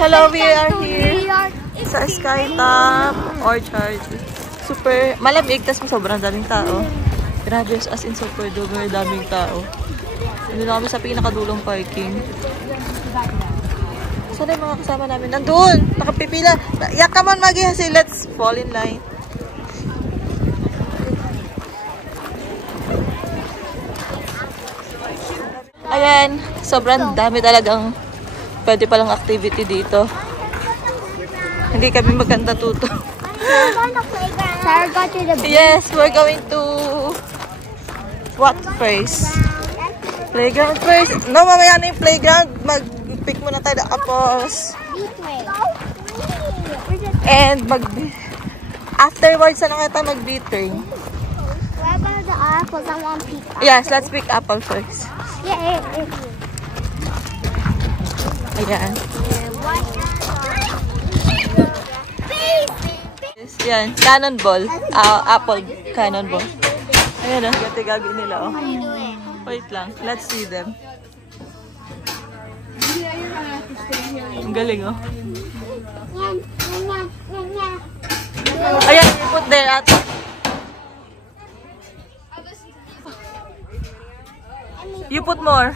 Hello, we are here sa Skytop Orchard. Super malamig, tas sobrang daming tao. Grabe, as in super duper daming tao. Hindi na kami sa pinakadulong parking. Sana yung mga kasama namin? Nandun! Nakapipila! Yeah, come on, Maggie! Let's fall in line. Ayan, sobrang dami talagang pwede palang activity dito. Hindi kami maganda tuto. Yes, we're going to what first? Playground first. No, mamaya na yung playground. Mag-pick muna tayo ng apples. And afterwards, ano kita mag-beat train? What about the apples? I want to pick apples. Yes, let's pick apple first. Yeah. Ayan. Yan, cannonball. Apple cannonball. Ayan o, gati-gabi nila o. Wait lang, let's see them. Ang galing o. Ayan, you put there at. You put more.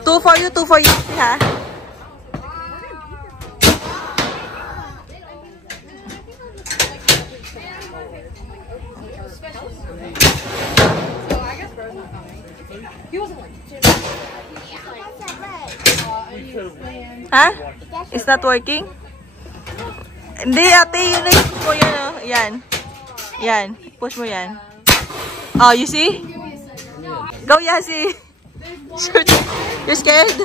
2 for you, 2 for you. Ha? Ha? It's not working? Hindi, ate. Yun na yung mo yun. Oh. Yan. Yan. Push mo yan. Oh, you see? Go, Yasi. You're scared?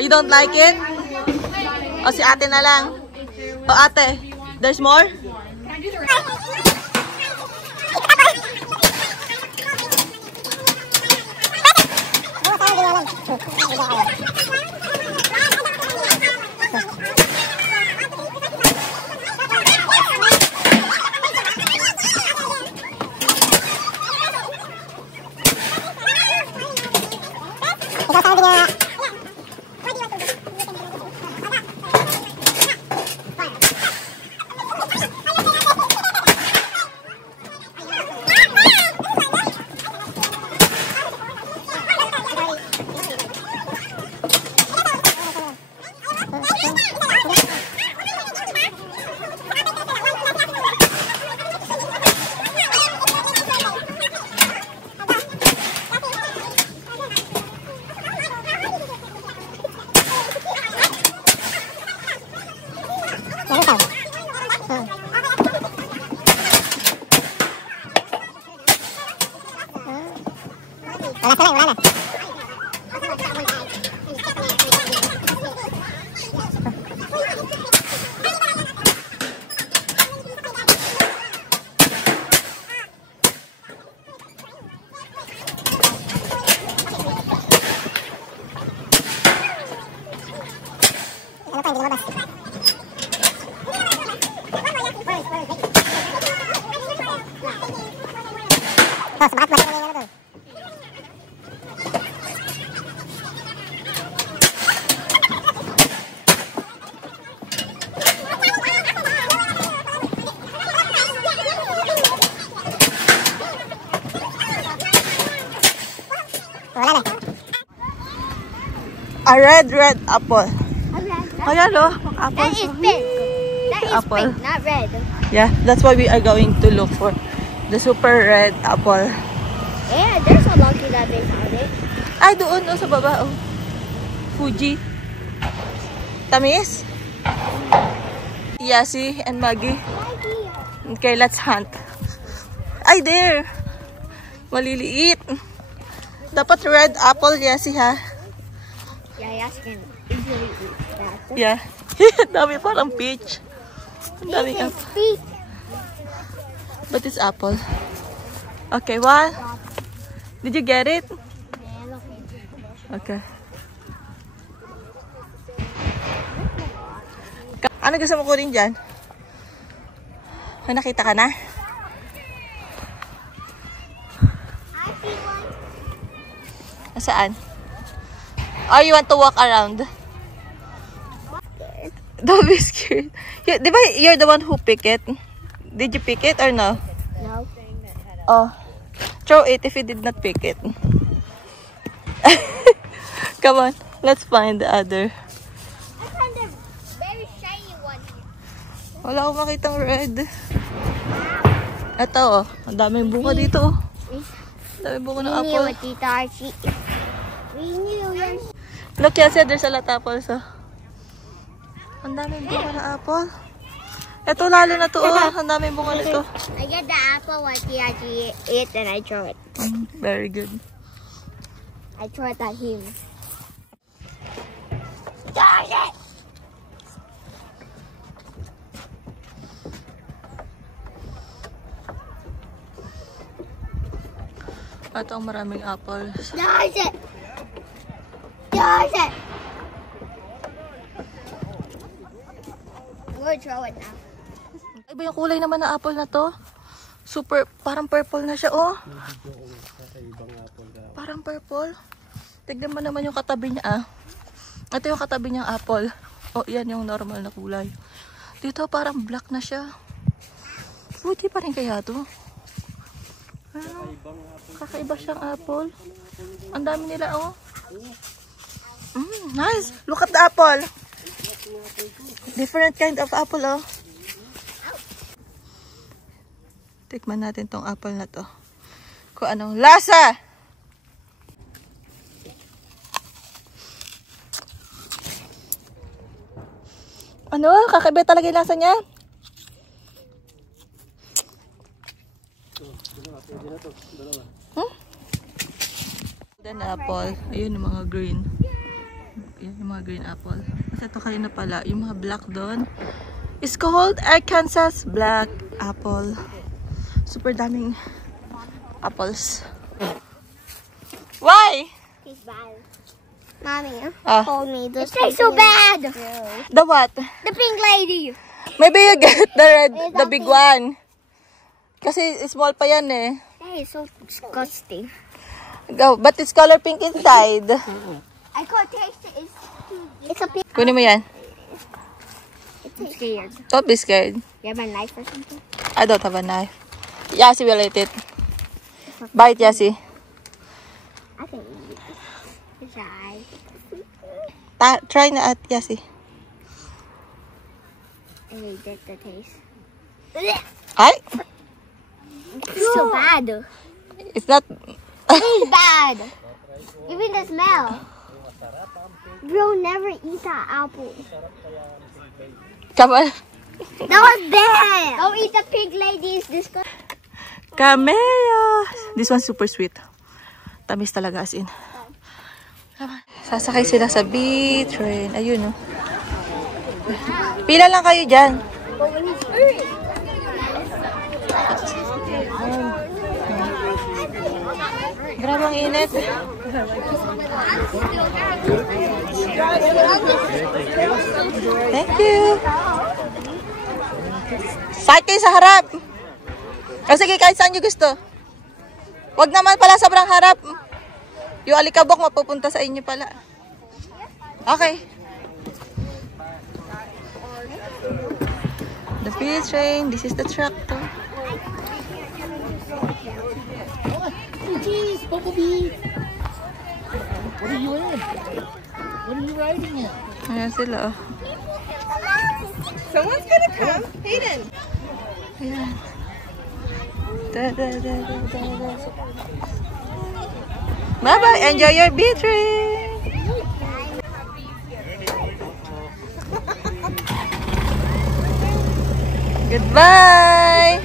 You don't like it? O, si ate na lang. O, ate. There's more? Wala na. Ano pa, hindi lumabas. Oh, sabat ba? A red apple. Ayan o, apple. That is pink. That is apple. pink, not red. Yeah, that's why we are going to look for the super red apple. Yeah, there's a lucky that they found it. Ay, doon o, sa baba o. Fuji. Tamis? Yasi and Maggie. Okay, let's hunt. Ay, there. Maliliit. Dapat red apple, Yasi, ha? Yeah, Yasi can easily eat that. Yeah. Dami parang peach. Dami apple. Peach. But it's apple. Okay, what? Did you get it? Okay. Ano gusto mo kunin dyan? May nakita ka na? Saan? Oh, you want to walk around? Don't be scared. Yeah, di ba you're the one who pick it? Did you pick it or no? No. Oh. Throw it if you did not pick it. Come on. Let's find the other. I found a very shiny one. Wala akong makitang red. Ito, oh. Ang daming bunga dito, oh. Ang daming bunga ng apple. Tita Archie. We knew yan. Look, Yasi, there's a lot of apples, oh. Ang daming bunga ng apple. Ito, lalo na to, oh. Ang daming bunga nito. I get the apple when Tita Archie ate and I throw it. Very good. I throw it at him. Darn it! Ito ang maraming apples. Darn it! Darn it! I'm gonna throw it now. Iba yung kulay naman ng apple na to. Super, parang purple na siya, oh. Parang purple. Tignan mo naman yung katabi niya, ah. Ito yung katabi niyang apple. Oh, yan yung normal na kulay. Dito parang black na siya. Puti pa rin kaya to. Ano? Kakaiba siyang apple. Ang dami nila, oh. Nice. Look at the apple. Different kind of apple, oh. Tikman natin tong apple na to. Kung anong lasa. Ano? Kakaiba talaga yung lasa niya? Then apple. Ayun yung mga green. Ayun yung mga green apple. Kasi ito kanina pala. Yung mga black doon. It's called Arkansas Black Apple. Super daming apples. Why? Tastes bad. Mommy told me this tastes so bad. The what? The pink lady. Maybe you get the red, It's the okay. big one. Kasi small pa yan eh. That is so disgusting. Go, but it's color pink inside. I can't taste it. It's a pink. Kunin mo yan. I'm scared. Don't be scared. You have a knife or something? I don't have a knife. Yasi will eat it. Bite, Yasi. I can eat it. Try. Try na at Yasi. I hate the taste. Ay! It's so bad. It's not... It's bad. Even the smell. Bro, never eat that apple. Come on. That was bad. Don't eat the pink lady. It's disgusting. Camellias! This one's super sweet. Tamis talaga as in. Sasakay sila sa B-train. Ayun, oh. Pila lang kayo dyan. Grabe ang init. Thank you. Sakay kayo sa harap. O sige, kahit saan nyo gusto. Wag naman pala sobrang harap. Yung alikabok mapupunta sa inyo pala. Okay. The B-train. This is the tractor. Jeez, Bumblebee! What are you in? What are you riding in? Ayan sila, oh. Someone's gonna come. Hayden. Ayan. Da. Bye-bye. Enjoy your B-train. Goodbye.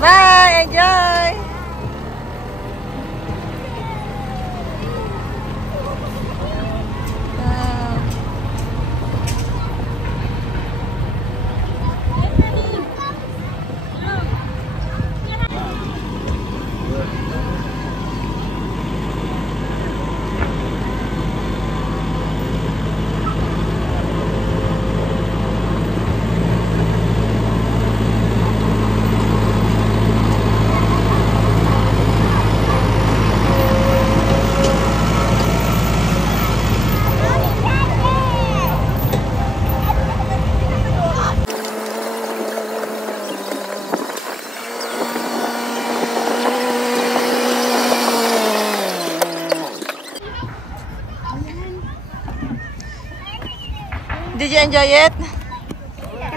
Bye. Enjoy. Did you enjoy it?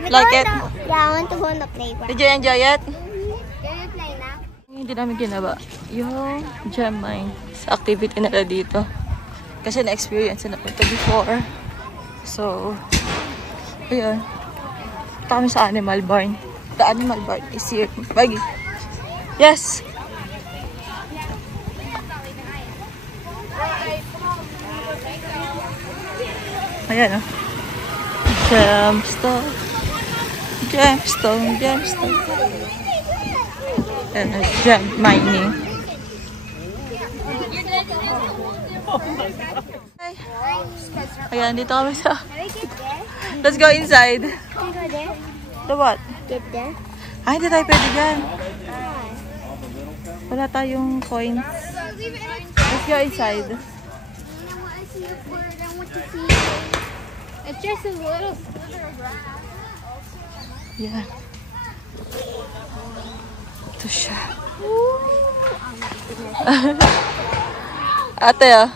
Like it? Yeah, I want to go on the playground. Did you enjoy it? Can we play now? Hindi namin ginawa yung gem mine sa activity nila dito. Kasi na-experience na ito before. So, ayun. Ito kami sa animal barn. The animal barn is here. Bagi. Yes! Ayan, oh. Gemstone. Gemstone, gemstone. Ayan, gem mining. Ayan, dito kami sa... Let's go inside. Can we go there? The what? Get there? Ay, hindi tayo pwede dyan. Wala tayong coins. Let's go inside. It's just a little slither of grass. Yeah. Ito siya. Ate, ah.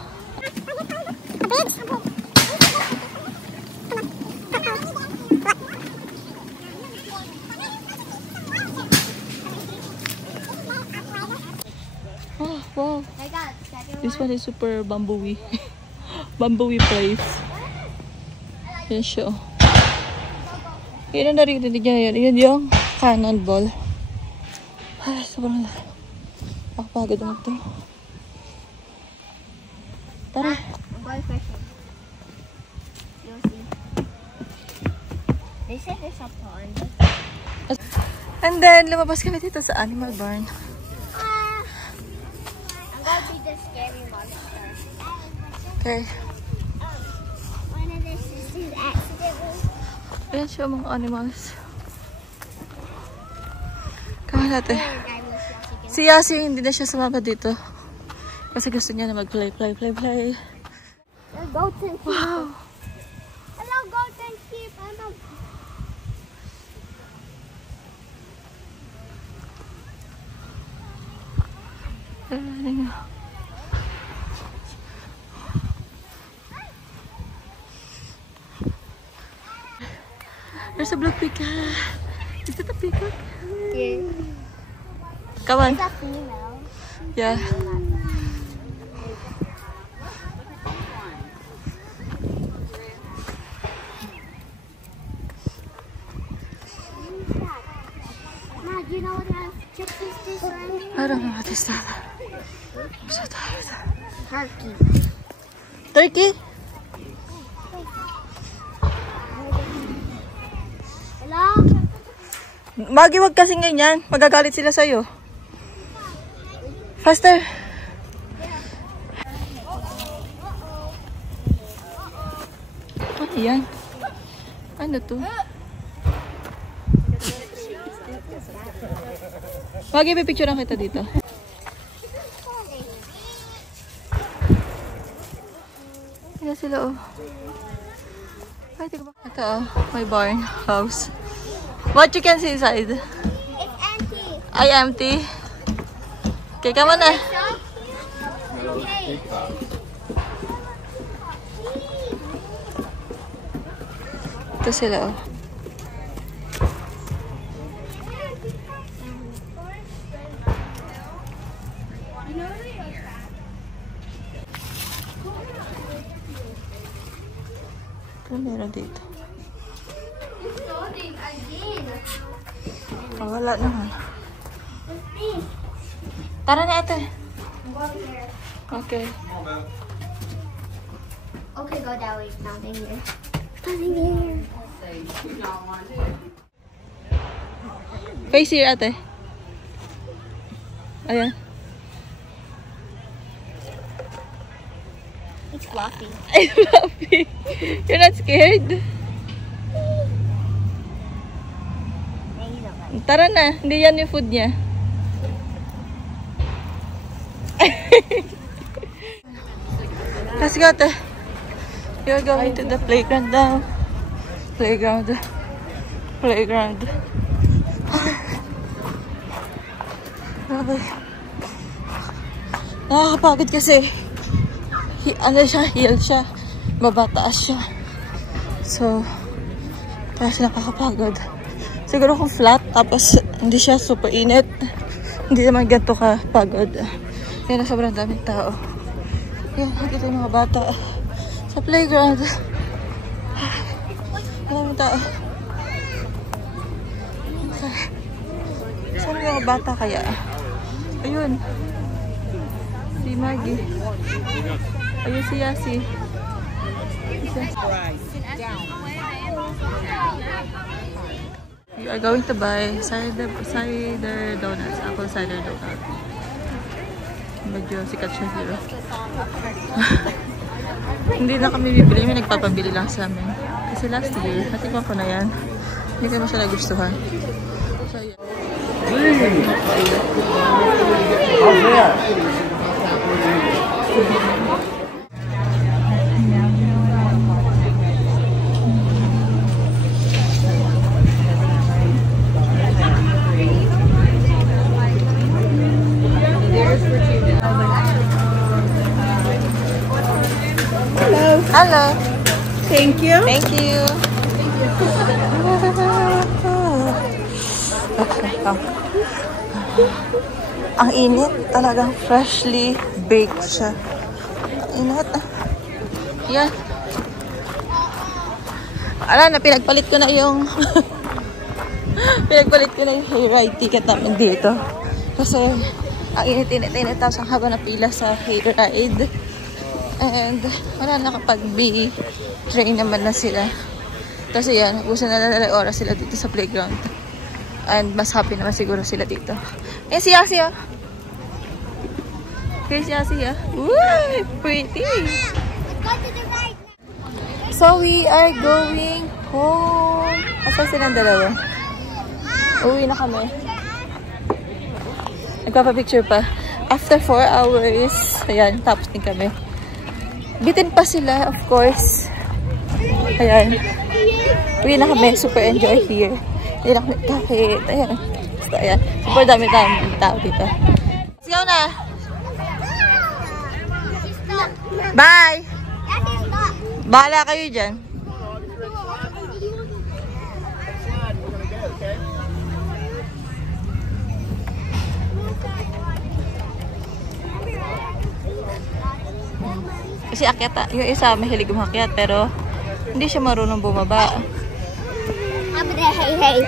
Oh, wow. I got second This one is super bamboo-y. Bamboo-y place. Yan siya. Yan ang naririnig niya yan. Yan yung cannonball. Ay, sobrang nakapagod naman ito. Tara. I'm going fishing. You'll see. They said there's a pond. And then, lumabas kami dito sa animal barn. I'm going to be the scary monster. Okay. One of the sisters accidentally. Ayan siya mga animals. Kaya natin. Si Yasi, hindi na siya sumama dito. Kasi gusto niya na mag-play. The goats and sheep. Wow! Hello, goats and sheep. There's a blue peacock. Is it a peacock? Yeah. Come on. It's a female. Yeah. Mom, do you know what kind of chips is this one? I don't know what is that. I'm so tired. Turkey. Turkey? Hello? Magi, wag kasing ganyan. Magagalit sila sa'yo. Faster. Ano yan? Ano to? Magi, pipicturean kita dito. Ayan sila, oh. Ay, tingnan ba? Ito, oh. My barn house. What you can see inside? It's empty. Ay, empty. Okay, come on na. Okay. Ito sila, oh. Ano meron dito? Oh, wala naman. Tara na, ate. Okay. Okay, go that way. Nothing here. Nothing here. Face here, ate. Ayan. It's fluffy. Ay, fluffy. You're not scared? Tara na. Hindi yan yung food niya. Let's go, ate. You're going to the playground now. Playground. Playground. Grabe. Nakakapagod kasi. Ano siya? Hill siya. Babataas siya. So, kasi nakakapagod. Siguro kung flat, tapos hindi siya super init, hindi naman ganito ka pagod. Kaya sobrang daming tao. Yan, nakikita yung mga bata sa playground. Maraming tao. Okay. Saan yung mga bata kaya? Ayun. Si Maggie. Ayun si Yasi. We are going to buy cider donuts. Apple cider donut. Medyo sikat siya dito. Hindi na kami bibili. May nagpapabili lang sa amin. Kasi last year, natikman ko na yan. Hindi ko siya nagustuhan. So, yan. Hello. Thank you. Thank you. Ang init. Talagang freshly baked siya. Ang init. Yan. Ala na, pinagpalit ko na yung pinagpalit ko na yung hayride ticket namin dito. Kasi ang init-init. Tapos ang haba na pila sa hayride. And wala, nakapag-B train naman na sila. Kasi yan, ubusan na nalang oras sila dito sa playground. And mas happy naman siguro sila dito. Eh, si Yasi, oh. Okay, si Yasi, oh. Woo! Pretty! So, we are going home. Asa silang dalawa? Uwi na kami. Nagpapapicture pa. After 4 hours, ayan, tapos din kami. Bitin pa sila, of course. Ayan. Uwi na kami. Super enjoy here. Hindi na kami kahit. Ayan. Basta, ayan. Super dami-dami tao dito. Let's go na! Bye! Bahala kayo dyan. Kasi akyat, yung isa mahilig umakyat pero hindi siya marunong bumaba. Hey.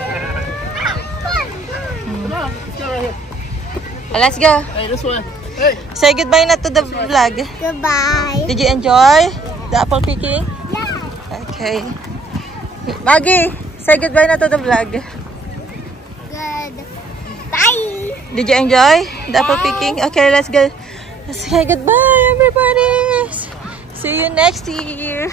Let's go. Hey, this way. Hey. Say goodbye na to the vlog. Goodbye. Did you enjoy the apple picking? Yeah. Okay. Maggie, say goodbye na to the vlog. Good. Bye. Did you enjoy the apple picking? Okay, let's go. Let's say goodbye, everybody. See you next year.